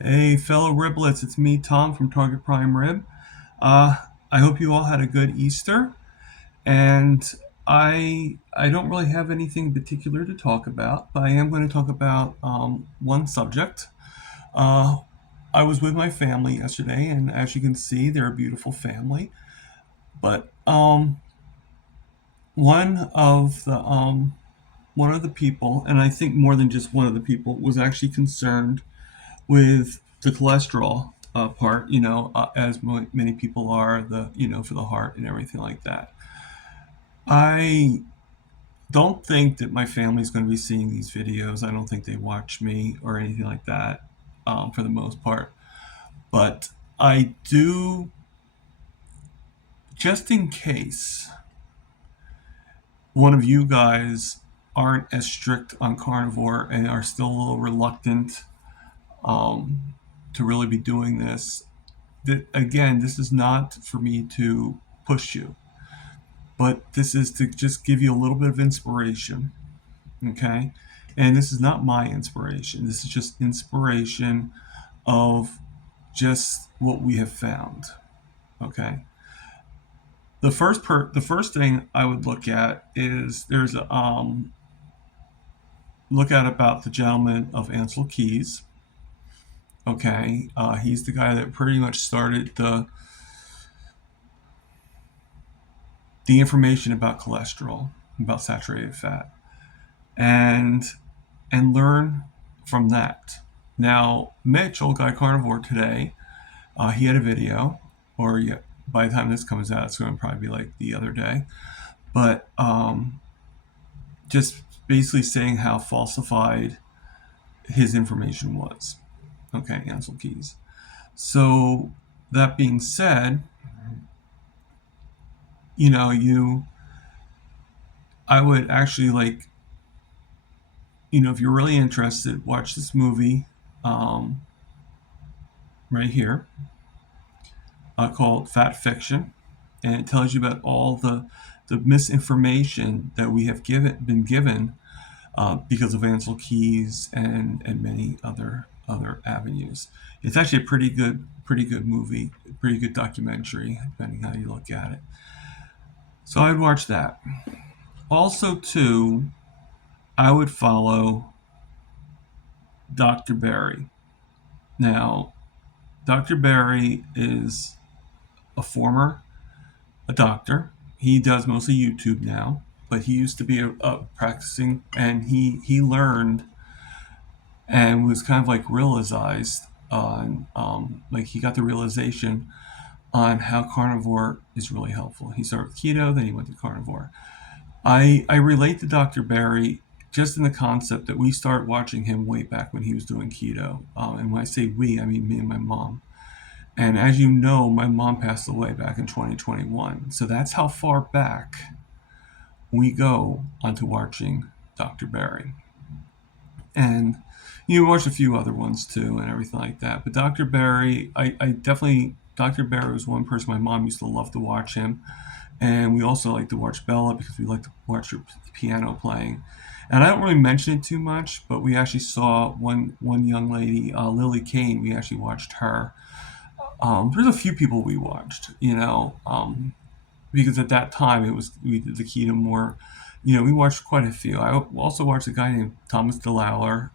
Hey, fellow riblets, it's me, Tom from Target Prime Rib. Uh, I hope you all had a good Easter, and I don't really have anything particular to talk about, but I am going to talk about one subject. Uh, I was with my family yesterday, and as you can see, they're a beautiful family. But one of the one of the people, and I think more than just one of the people, was actually concerned with the cholesterol part, as many people are, for the heart and everything like that. I don't think that my family's going to be seeing these videos. I don't think they watch me or anything like that for the most part. But I do, just in case one of you guys aren't as strict on carnivore and are still a little reluctant to really be doing this, that again, this is not for me to push you, but this is to just give you a little bit of inspiration. Okay. And this is not my inspiration. This is just inspiration of just what we have found. Okay. The first thing I would look at is there's a look at about the gentleman of Ansel Keys. Okay. He's the guy that pretty much started the information about cholesterol, about saturated fat, and learn from that. Now, Mitch, old guy carnivore today, he had a video, or yeah, by the time this comes out, it's going to probably be like the other day, but just basically saying how falsified his information was. Okay, Ansel Keys. So that being said, you I would actually like, if you're really interested, watch this movie um, right here called Fat Fiction, and it tells you about all the misinformation that we have been given because of Ansel Keys and many other avenues. It's actually a pretty good movie, pretty good documentary, depending how you look at it. So I'd watch that. Also, too, I would follow Dr. Barry. Now, Dr. Barry is a doctor. He does mostly YouTube now, but he used to be a practicing, and he learned and was kind of like realized on like he got the realization on how carnivore is really helpful. He started with keto, then he went to carnivore. I relate to Dr. Barry just in the concept that we started watching him way back when he was doing keto. And when I say we, I mean me and my mom. And as you know, my mom passed away back in 2021. So that's how far back we go onto watching Dr. Barry. And you watched a few other ones too and everything like that. But Dr. Barry, I definitely, Dr. Barry was one person my mom used to love to watch him. And we also like to watch Bella because we like to watch her piano playing. And I don't really mention it too much, but we actually saw one young lady, Lily Kane. We actually watched her. There's a few people we watched, because at that time it was we did the keto more. We watched quite a few. I also watched a guy named Thomas DeLauer,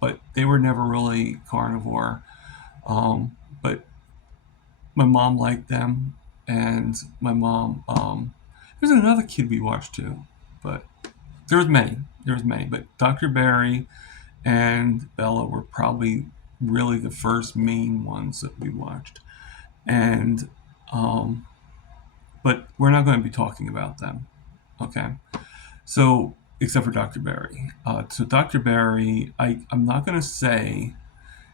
but they were never really carnivore. But my mom liked them, and my mom. There's another kid we watched too, but there was many. There was many, but Dr. Barry and Bella were probably really the first main ones that we watched, and but we're not going to be talking about them. Okay, so except for Dr. Barry. So Dr. Barry, I'm not going to say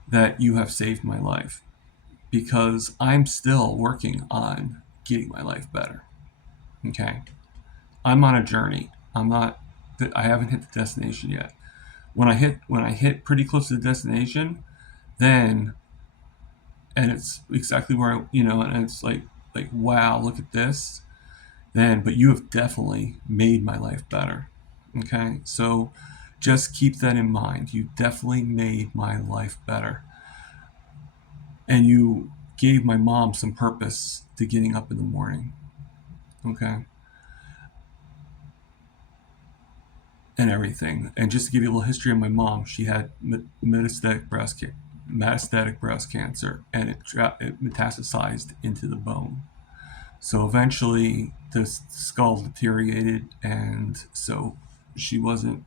that you have saved my life because I'm still working on getting my life better. Okay, I'm on a journey. I haven't hit the destination yet. When I hit pretty close to the destination, then and it's exactly where and it's like wow, look at this. Then, but you have definitely made my life better. Okay, so just keep that in mind. You definitely made my life better. And you gave my mom some purpose to getting up in the morning. Okay. And everything. And just to give you a little history of my mom, she had metastatic breast cancer, and it metastasized into the bone. So eventually, the skull deteriorated, and so she wasn't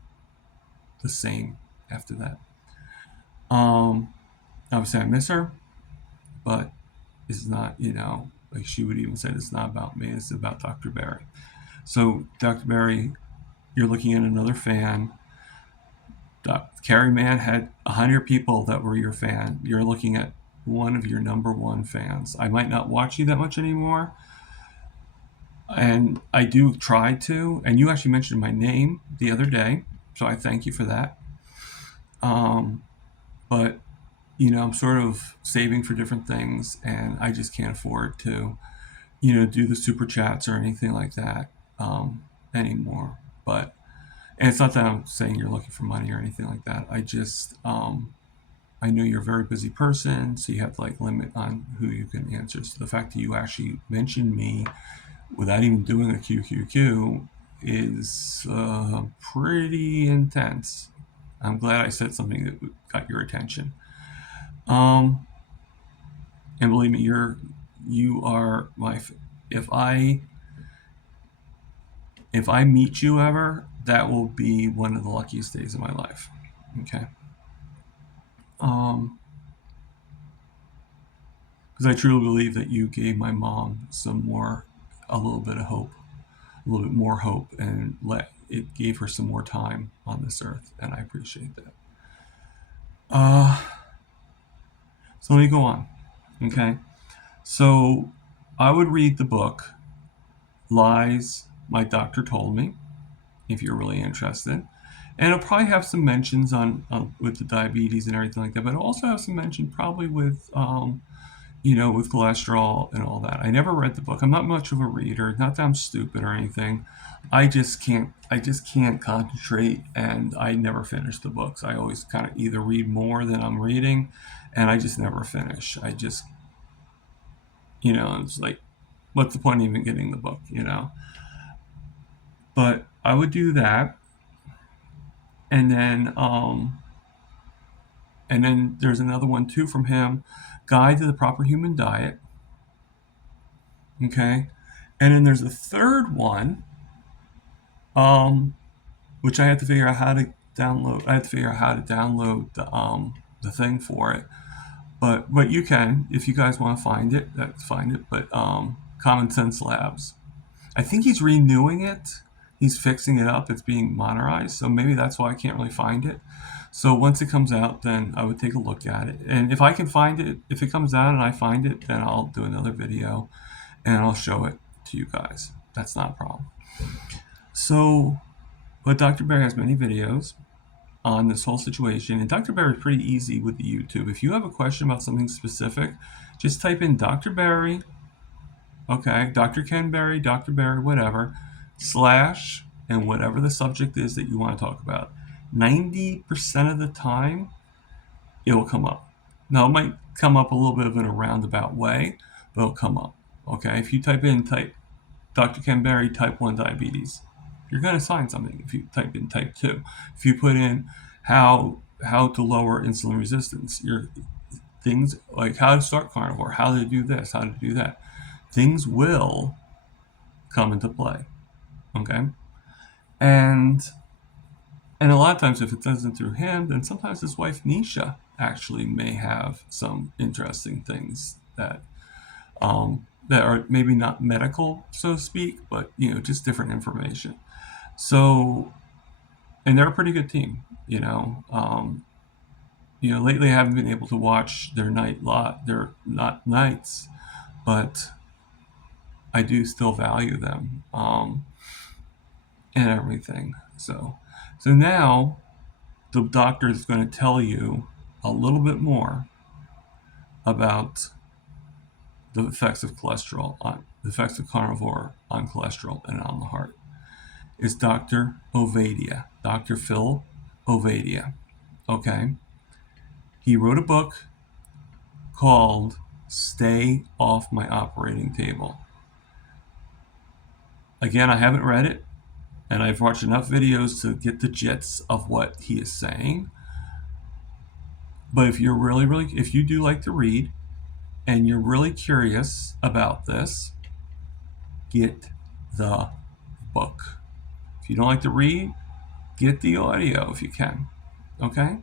the same after that. Um, Obviously, I miss her, but it's not, like she would even say, it's not about me. It's about Dr. Barry. So, Dr. Barry, you're looking at another fan. Carrie Mann had 100 people that were your fan. You're looking at one of your number one fans. I might not watch you that much anymore, and I do try to. And you actually mentioned my name the other day, so I thank you for that. But I'm sort of saving for different things, and I just can't afford to, do the super chats or anything like that anymore. But and it's not that I'm saying you're looking for money or anything like that. I just I know you're a very busy person, so you have to like limit on who you can answer. So the fact that you actually mentioned me without even doing a QQQ is pretty intense. I'm glad I said something that got your attention. Um, and believe me, you are my. If I meet you ever, that will be one of the luckiest days of my life. Okay. Um, because I truly believe that you gave my mom a little bit of hope, a little bit more hope, and it gave her some more time on this earth, and I appreciate that. Uh, so let me go on. Okay. So I would read the book Lies My Doctor Told Me if you're really interested. And it'll probably have some mentions on with the diabetes and everything like that, but it'll also have some mention probably with with cholesterol and all that. I never read the book. I'm not much of a reader. Not that I'm stupid or anything. I just can't concentrate, and I never finish the books. I always kind of either read more than I'm reading, and I just never finish. I just it's like, what's the point of even getting the book? But I would do that, and then there's another one too from him, Guide to the Proper Human Diet. Okay, and then there's a third one, um, which I had to figure out how to download. I had to figure out how to download the thing for it. But you can, if you guys want to find it, that's find it. But Common Sense Labs. I think he's renewing it. He's fixing it up. It's being modernized, so maybe that's why I can't really find it. So once it comes out, then I would take a look at it. And if I can find it, if it comes out and I find it, then I'll do another video and I'll show it to you guys. That's not a problem. So, but Dr. Bear has many videos on this whole situation. And Dr. Barry is pretty easy with the YouTube. If you have a question about something specific, just type in Dr. Barry, okay, Dr. Ken Barry, Dr. Barry, whatever, slash, and whatever the subject is that you want to talk about. 90% of the time, it will come up. Now, it might come up a little bit of in a roundabout way, but it'll come up. Okay, if you type Dr. Ken Barry, type 1 diabetes, you're going to find something. If you type in type 2, if you put in how to lower insulin resistance, your things like how to start carnivore, how to do this, how to do that, things will come into play. Okay, and a lot of times if it doesn't through him, then sometimes his wife Nisha actually may have some interesting things that are maybe not medical, so to speak, but just different information. So, and they're a pretty good team. Lately I haven't been able to watch their their not nights, but I do still value them and everything. So now the doctor is going to tell you a little bit more about the effects of the effects of carnivore on cholesterol and on the heart. Is Dr. Ovadia, Dr. Phil Ovadia. Okay, he wrote a book called "Stay Off My Operating Table." Again, I haven't read it, and I've watched enough videos to get the gist of what he is saying. But if you're if you do like to read and you're really curious about this, get the book. If you don't like to read, get the audio if you can. Okay?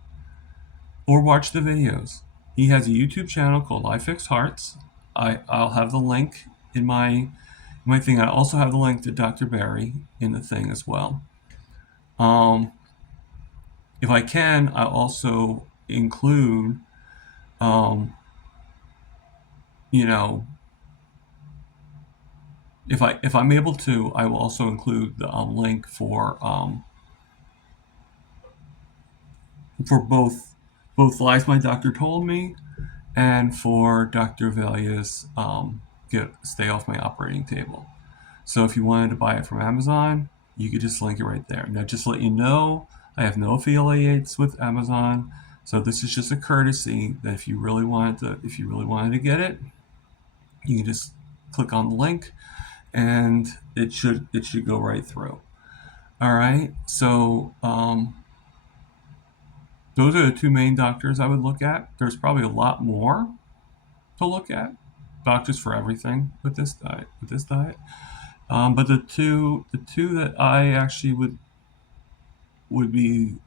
Or watch the videos. He has a YouTube channel called I Fix Hearts. I'll have the link in my thing. I also have the link to Dr. Barry in the thing as well. If I can, I'll also include, um, you know, if I'm able to, I will also include the link for both lies my doctor told me and for Dr. Valia's get stay off my operating table. So if you wanted to buy it from Amazon, you could just link it right there. Now, just to let you know, I have no affiliates with Amazon, so this is just a courtesy that if you really wanted to get it, you can just click on the link, and it should go right through. All right. So those are the two main doctors I would look at. There's probably a lot more to look at. Doctors for everything with this diet. But the two that I actually would be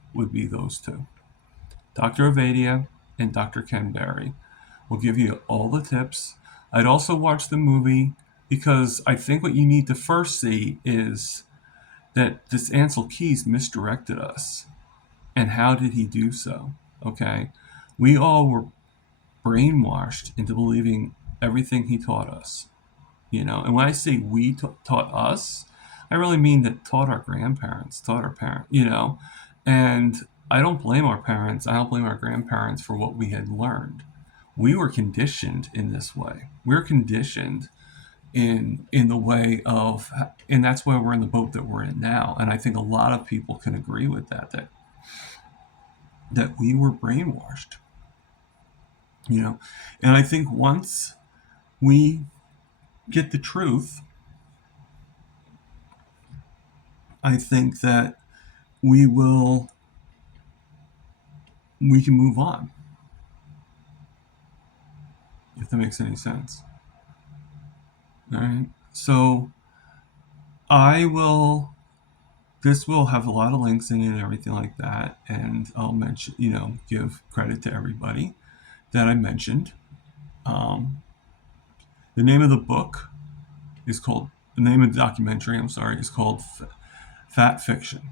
those two. Dr. Avadia and Dr. Ken Berry will give you all the tips. I'd also watch the movie because I think what you need to first see is that this Ansel Keys misdirected us. And how did he do so? Okay. We all were brainwashed into believing everything he taught us. And when I say we taught us, I really mean that taught our grandparents, taught our parents. And I don't blame our parents, I don't blame our grandparents for what we had learned. We were conditioned in this way. We're conditioned in the way of, and that's why we're in the boat that we're in now. And I think a lot of people can agree with that we were brainwashed. And I think once we get the truth, I think that we can move on, if that makes any sense. All right. So I will this will have a lot of links in it and everything like that, and I'll mention, give credit to everybody that I mentioned. um, the name of the book the name of the documentary, I'm sorry, is called Fat Fiction,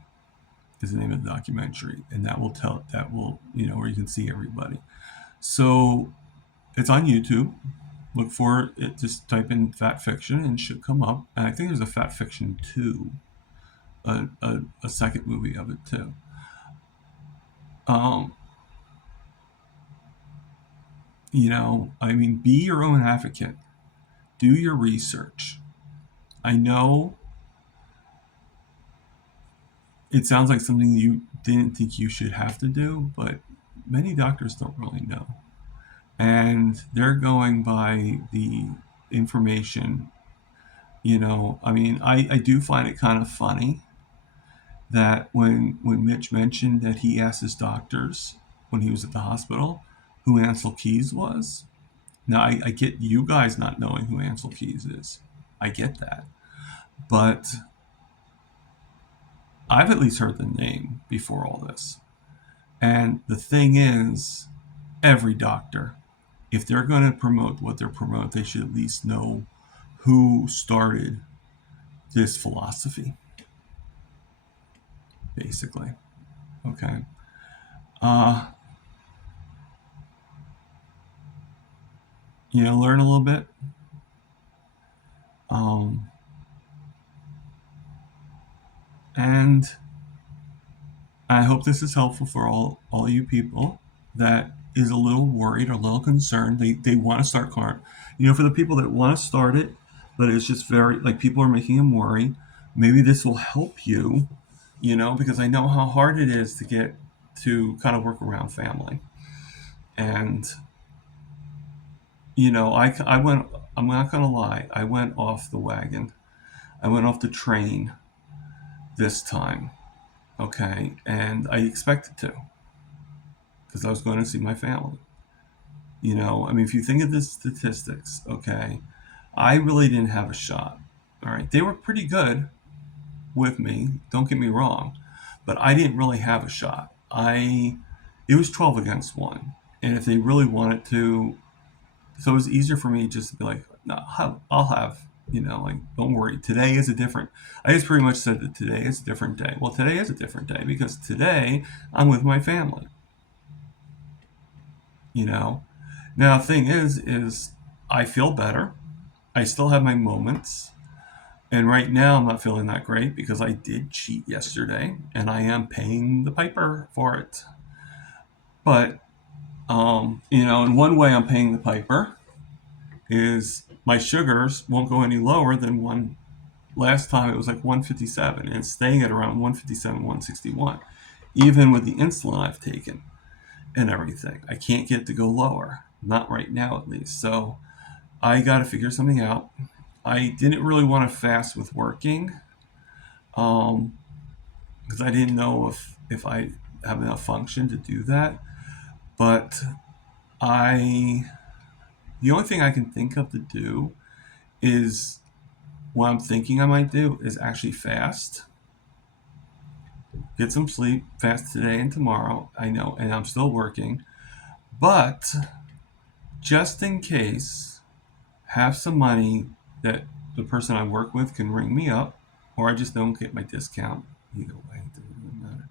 is the name of the documentary, and where you can see everybody. So it's on YouTube. Look for it, just type in Fat Fiction and it should come up. And I think there's a Fat Fiction 2, a second movie of it too. Um, I mean, be your own advocate. Do your research. I know it sounds like something you didn't think you should have to do, but many doctors don't really know. And they're going by the information. I mean, I do find it kind of funny that when Mitch mentioned that he asked his doctors when he was at the hospital who Ansel Keys was. Now, I get you guys not knowing who Ansel Keys is. I get that. But I've at least heard the name before all this. And the thing is, every doctor, if they're going to promote what they're promoting, they should at least know who started this philosophy, basically. Okay. Uh, learn a little bit. Um, and I hope this is helpful for all you people that is a little worried or a little concerned. They want to start carn. For the people that want to start it, but it's just very, like, people are making them worry. Maybe this will help you, because I know how hard it is to get to kind of work around family. And I went. I'm not gonna lie. I went off the wagon. I went off the train this time. Okay, and I expected to because I was going to see my family. I mean, if you think of the statistics, okay, I really didn't have a shot. All right, they were pretty good with me. Don't get me wrong, but I didn't really have a shot. It was 12 against one, and if they really wanted to, so it was easier for me just to be like, no, I'll have, like, don't worry. Today is a different. I just pretty much said that today is a different day. Well, today is a different day because today I'm with my family. You know. Now the thing is I feel better. I still have my moments. And right now, I'm not feeling that great because I did cheat yesterday and I am paying the piper for it. But, in one way, I'm paying the piper is my sugars won't go any lower than one. Last time it was like 157 and it's staying at around 157, 161, even with the insulin I've taken and everything. I can't get it to go lower, not right now at least. So I got to figure something out. I didn't really want to fast with working um, because I didn't know if I have enough function to do that. But I, the only thing I can think of to do is what I'm thinking I might do is actually fast, get some sleep, fast today and tomorrow. I know, and I'm still working, but just in case, have some money that the person I work with can ring me up, or I just don't get my discount. Either way, it doesn't really matter.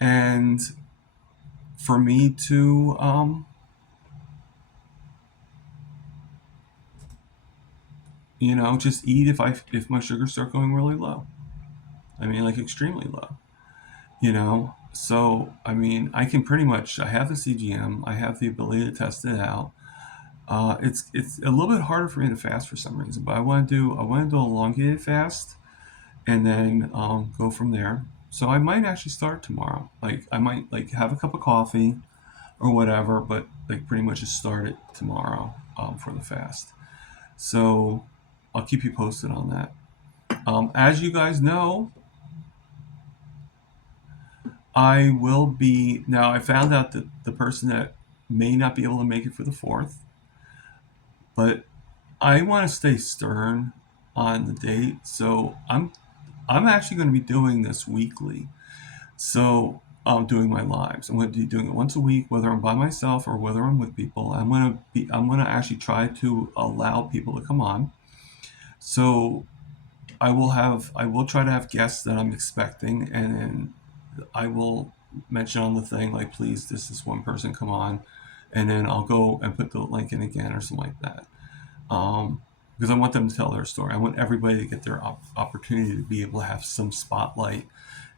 And for me to just eat if my sugars start going really low. I mean, like extremely low. So I mean, I can pretty much. I have the CGM. I have the ability to test it out. It's a little bit harder for me to fast for some reason, but I want to do an elongated fast and then go from there. So I might actually start tomorrow. Like I might like have a cup of coffee or whatever, but like pretty much just start it tomorrow for the fast. So I'll keep you posted on that. As you guys know, I will be now. I found out that the person that may not be able to make it for the fourth, but I want to stay stern on the date. So I'm actually going to be doing this weekly. So I'm doing my lives. I'm going to be doing it once a week, whether I'm by myself or whether I'm with people. I'm going to actually try to allow people to come on. So I will try to have guests that I'm expecting, and then I will mention on the thing like, please, this is one person come on, and then I'll go and put the link in again or something like that. Because I want them to tell their story. I want everybody to get their opportunity to be able to have some spotlight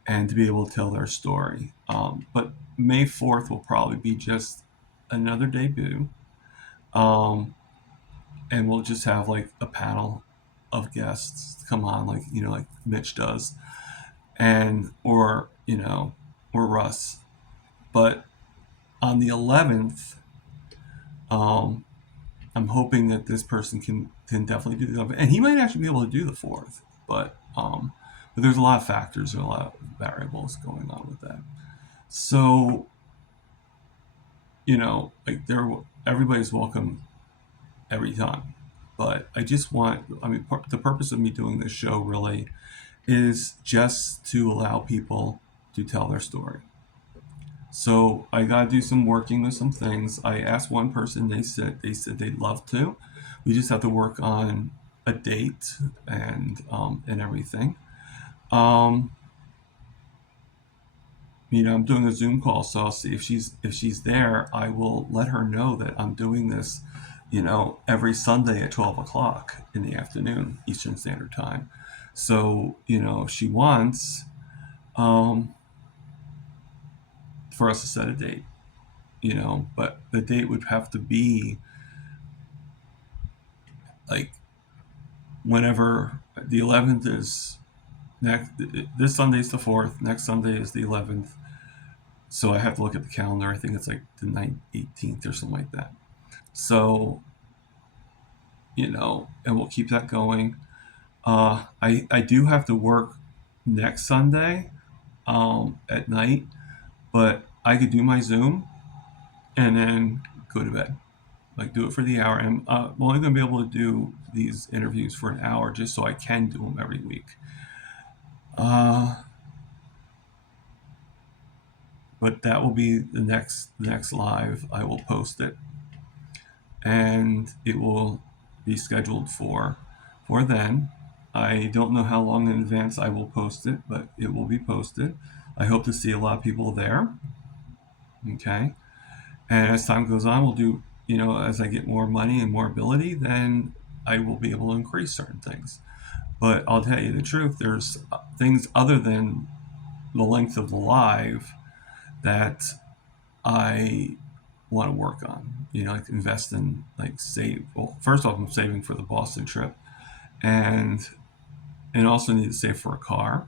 and to be able to tell their story. But May 4th will probably be just another debut. Um, and we'll just have like a panel of guests come on, like Mitch does, and or Russ. But on the 11th, um, I'm hoping that this person can definitely do the 11th, and he might actually be able to do the 4th. But there's a lot of factors, or a lot of variables going on with that. So like everybody's welcome every time. But I just want, I mean, the purpose of me doing this show really is just to allow people to tell their story. So I got to do some working with some things. I asked one person, they said they'd love to. We just have to work on a date and everything. Um, I'm doing a Zoom call, so I'll see if she's there. I will let her know that I'm doing this, every Sunday at 12 o'clock in the afternoon, Eastern Standard Time. So if she wants, um, for us to set a date, but the date would have to be like whenever the 11th is next. This Sunday is the 4th. Next Sunday is the 11th. So I have to look at the calendar. I think it's like the 18th or something like that. So, and we'll keep that going. I do have to work next Sunday at night, but I could do my Zoom and then go to bed. Like, do it for the hour. And I'm only going to be able to do these interviews for an hour just so I can do them every week. Uh, but that will be the next live. I will post it, and it will be scheduled for then. I don't know how long in advance I will post it, but it will be posted. I hope to see a lot of people there. Okay. And as time goes on, we'll do, as I get more money and more ability, then I will be able to increase certain things. But I'll tell you the truth, there's things other than the length of the live that I want to work on. Like invest in, like save. Well, first off, I'm saving for the Boston trip, and also need to save for a car,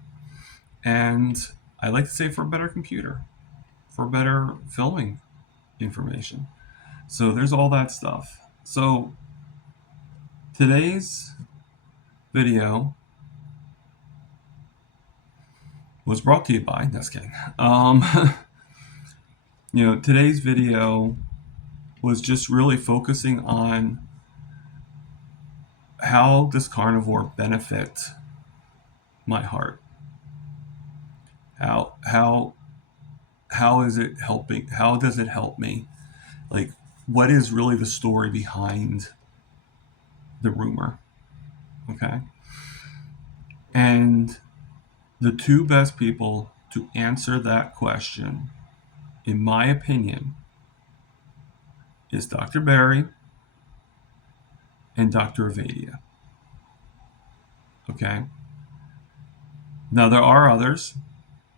and I like to save for a better computer, for better filming information. So there's all that stuff. So today's video was brought to you by. Just kidding. Today's video was just really focusing on how does carnivore benefit my heart. How is it helping? How does it help me? Like, what is really the story behind the rumor? Okay, and the two best people to answer that question, in my opinion, is Dr. Barry and Dr. Avadia. Okay. Now there are others,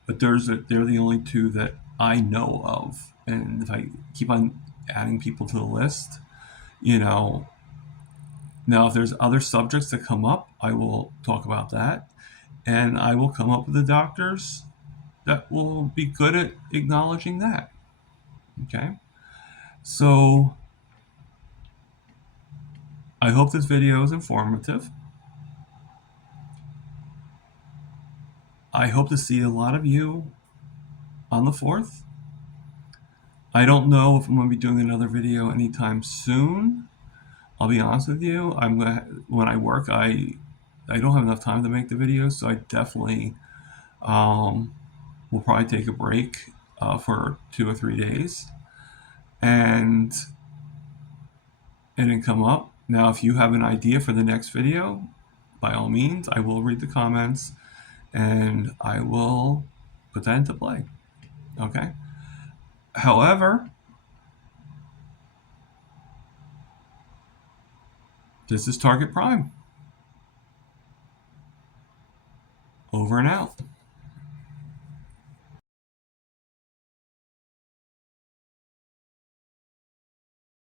but they're the only two that I know of. And if I keep on adding people to the list, you know, now if there's other subjects that come up, I will talk about that, and I will come up with the doctors that will be good at acknowledging that. Okay. So I hope this video is informative. I hope to see a lot of you on the 4th. I don't know if I'm going to be doing another video anytime soon. I'll be honest with you. When I work, I don't have enough time to make the videos, so I definitely will probably take a break for 2 or 3 days, and then come up. Now, if you have an idea for the next video, by all means, I will read the comments and I will put that into play. Okay. However, this is Target Prime. Over and out.